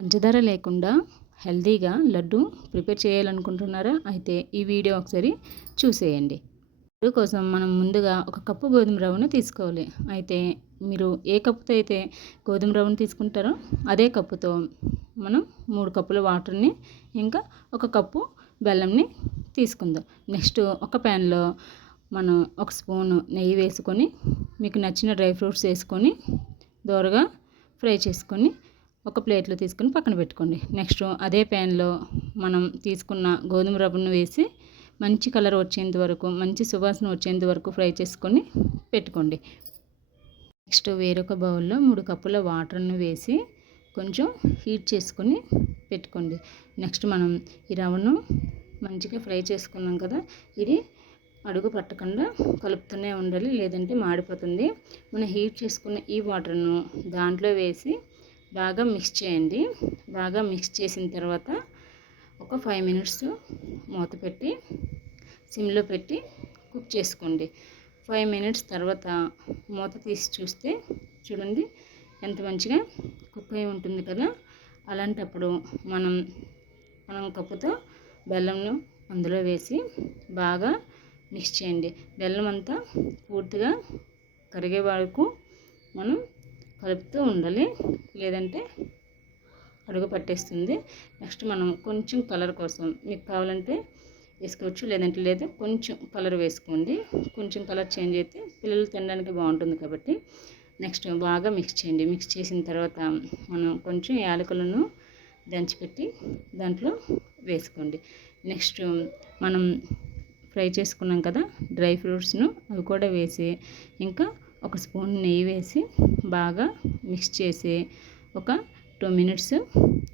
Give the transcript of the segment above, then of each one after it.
పంచదార లేకుండా హెల్తీగా లడ్డు ప్రిపేర్ చేయాలనుకుంటున్నారా? అయితే ఈ వీడియో ఒకసారి చూసేయండి. లడ్డు కోసం మనం ముందుగా ఒక కప్పు గోధుమ రవ్వను తీసుకోవాలి. అయితే మీరు ఏ కప్పుతో అయితే గోధుమ రవ్వను తీసుకుంటారో అదే కప్పుతో మనం 3 కప్పుల వాటర్ని ఇంకా ఒక కప్పు బెల్లంని తీసుకుందాం. నెక్స్ట్ ఒక ప్యాన్లో మనం ఒక స్పూను నెయ్యి వేసుకొని మీకు నచ్చిన డ్రై ఫ్రూట్స్ వేసుకొని దోరగా ఫ్రై చేసుకొని ఒక ప్లేట్లో తీసుకొని పక్కన పెట్టుకోండి. నెక్స్ట్ అదే ప్యాన్లో మనం తీసుకున్న గోధుమ రవ్వను వేసి మంచి కలర్ వచ్చేంత వరకు, మంచి సువాసన వచ్చేంత వరకు ఫ్రై చేసుకొని పెట్టుకోండి. నెక్స్ట్ వేరొక బౌల్లో 3 కప్పుల వాటర్ను వేసి కొంచెం హీట్ చేసుకొని పెట్టుకోండి. నెక్స్ట్ మనం ఈ రవ్వను మంచిగా ఫ్రై చేసుకున్నాం కదా, ఇది అడుగు పట్టకుండా కలుపుతూనే ఉండాలి, లేదంటే మాడిపోతుంది. మనం హీట్ చేసుకున్న ఈ వాటర్ను దాంట్లో వేసి బాగా మిక్స్ చేయండి. బాగా మిక్స్ చేసిన తర్వాత ఒక 5 మినిట్స్ మూత పెట్టి సిమ్లో పెట్టి కుక్ చేసుకోండి. 5 మినిట్స్ తర్వాత మూత తీసి చూస్తే చూడండి ఎంత మంచిగా కుక్ అయి ఉంటుంది కదా. అలాంటప్పుడు మనం కప్పుతో బెల్లంను అందులో వేసి బాగా మిక్స్ చేయండి. బెల్లం అంతా పూర్తిగా కరిగే వరకు మనం కలుపుతూ ఉండాలి, లేదంటే అడుగు పట్టేస్తుంది. నెక్స్ట్ మనం కొంచెం కలర్ కోసం మీకు కావాలంటే వేసుకోవచ్చు, లేదంటే లేదు. కొంచెం కలర్ వేసుకోండి. కొంచెం కలర్ చేంజ్ అయితే పిల్లలు తినడానికి బాగుంటుంది కాబట్టి. నెక్స్ట్ బాగా మిక్స్ చేయండి. మిక్స్ చేసిన తర్వాత మనం కొంచెం యాలకులను దంచిపెట్టి దాంట్లో వేసుకోండి. నెక్స్ట్ మనం ఫ్రై చేసుకున్నాం కదా డ్రై ఫ్రూట్స్ను, అవి కూడా వేసి ఇంకా ఒక స్పూన్ నెయ్యి వేసి బాగా మిక్స్ చేసి ఒక 2 మినిట్స్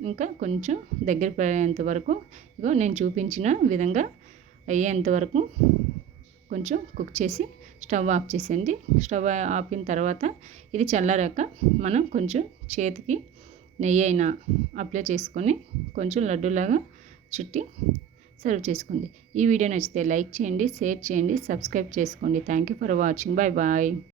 ఇంకా కొంచెం దగ్గర పడేంత వరకు ఇగో నేను చూపించిన విధంగా అయ్యేంత వరకు కొంచెం కుక్ చేసి స్టవ్ ఆఫ్ చేసేయండి. స్టవ్ ఆపిన తర్వాత ఇది చల్లారాక మనం కొంచెం చేతికి నెయ్యి అయినా అప్లై చేసుకొని కొంచెం లడ్డూలాగా చుట్టి సర్వ్ చేసుకోండి. ఈ వీడియో నచ్చితే లైక్ చేయండి, షేర్ చేయండి, సబ్స్క్రైబ్ చేసుకోండి. Thank you for watching. Bye bye.